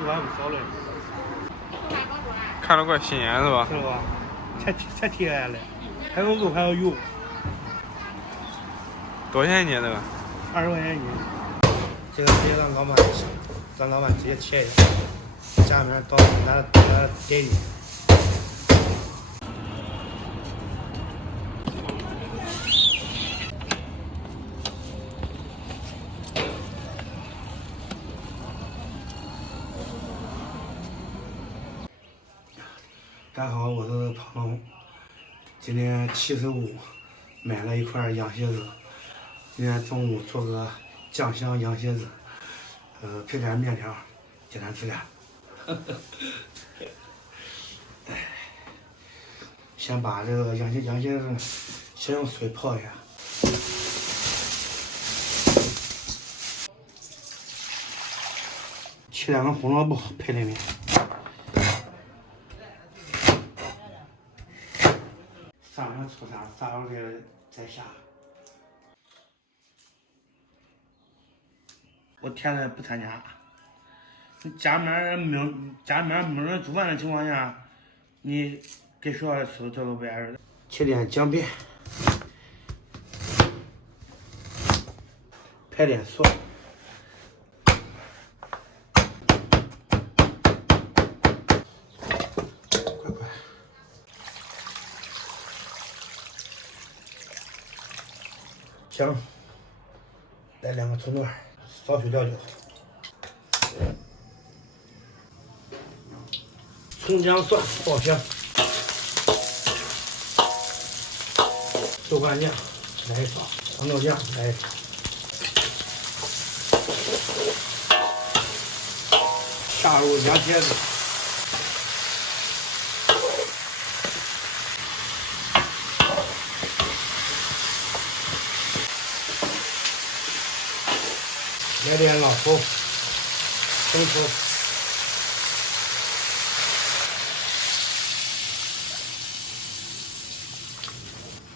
一碗不少嘞。看着怪新鲜是吧？是吧？才提来了，还有肉还有油。多少钱一斤这个？20块钱一斤。这个直接让老板直接切一下，下面拿点油。大家好，我是庞龙。今天75买了一块羊蝎子，今天中午做个酱香羊蝎子，配点面条，简单吃点。先把这个羊蝎子先用水泡一下，切2个红萝卜配里面。上上粗砂，炸好这个再下。我甜的不掺加。你家里面没人煮饭的情况下，你给学校吃这都不碍事。切点姜片，拍点蒜。快！姜，来2个葱段，少许料酒。葱姜蒜爆香，豆瓣酱来一勺，黄豆酱来一勺，下入羊蝎子，来点老抽、生抽。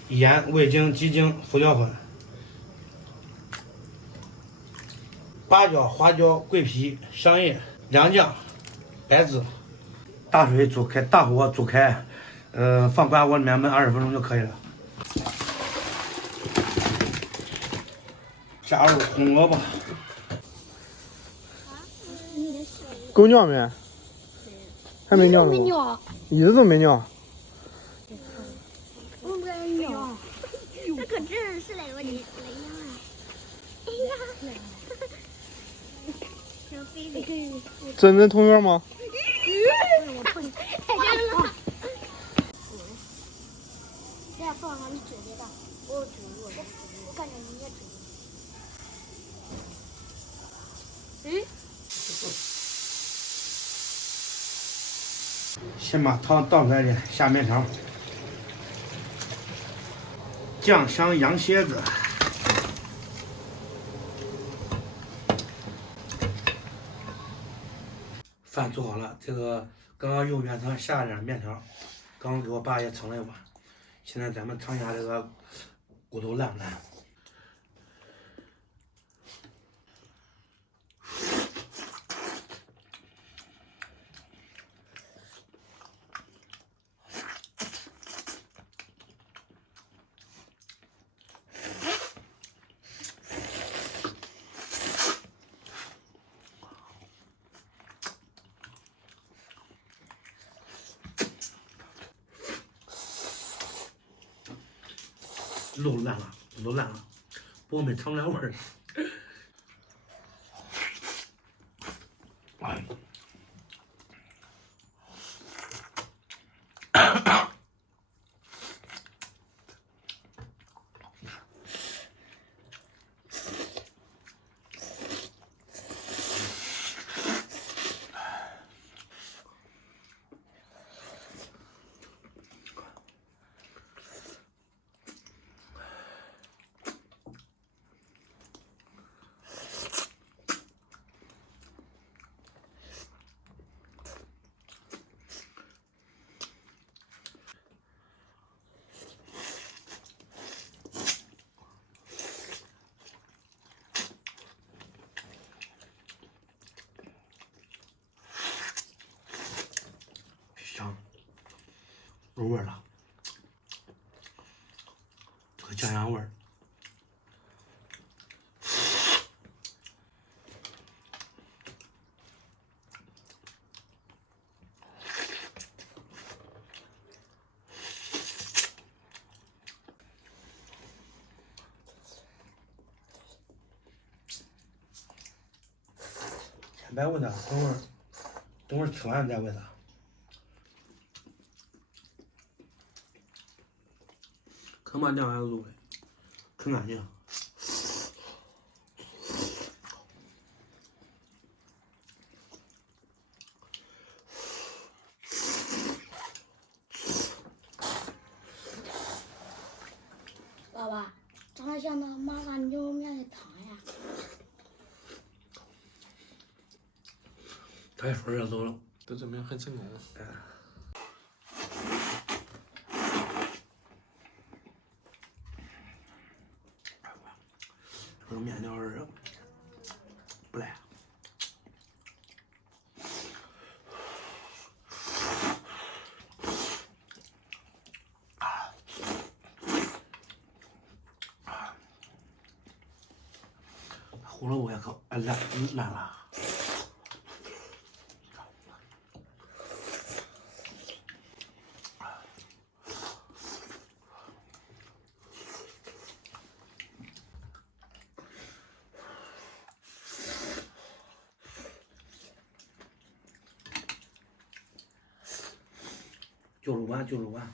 盐、味精、鸡精、胡椒粉、八角、花椒、桂皮、香叶、良酱、白芷，大水煮开，大火煮开，放关火里面焖20分钟就可以了。加入红萝卜。够尿没？还没尿呢？一直都没尿。这可真是来我的来呀！哎呀，小飞飞，真同学吗？太真了！这样放上你嘴里的，我感觉你也嘴。先把汤倒出来点，下面条。酱香羊蝎子，饭做好了。这个刚刚用圆汤下了点面条，刚刚给我爸也盛了一碗。现在咱们尝一下这个骨头烂不烂。肉烂了，骨头烂了，不过没尝出来味儿。入味了，这个酱香味儿。先别问他，等会儿吃完再问他。可把酱还入味，可干净。爸爸，长得像那个麻辣牛肉面的汤呀。他一分要走了，都证明很成功。这个面条儿不赖。胡萝卜也可烂了。就是碗，就是碗。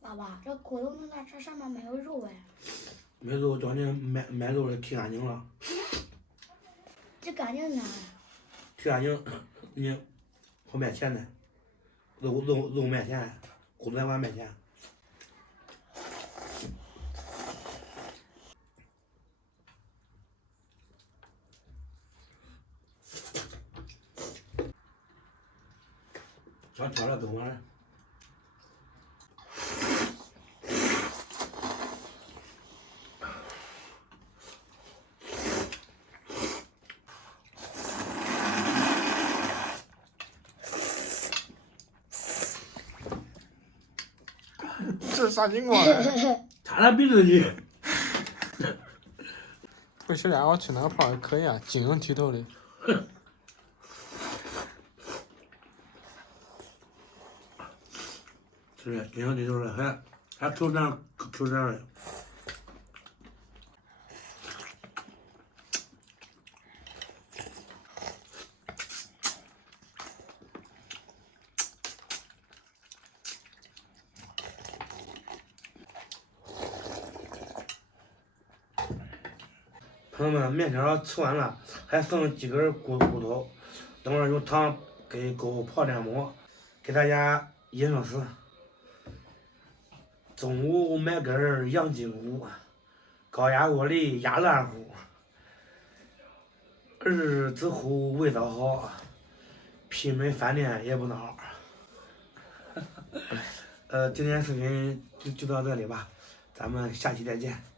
爸爸，这锅头弄大，这上面没有肉哎。没肉，叫你买肉的剃干净了。这干净呢？剃干净，你好卖钱呢。肉卖钱，骨头还卖钱。想挑了等会儿。这啥情况？差点鼻子里。回去俩我吃那个泡也可以啊，晶莹剔透的。是，晶莹剔透的，还Q 弹的。朋友们，面条吃完了，还剩几根骨头，等会儿用汤给狗泡点馍，给大家饮上食。中午买根羊筋骨，高压锅里压烂乎，儿子乎味道好，媲美饭店也不孬。今天视频就到这里吧，咱们下期再见。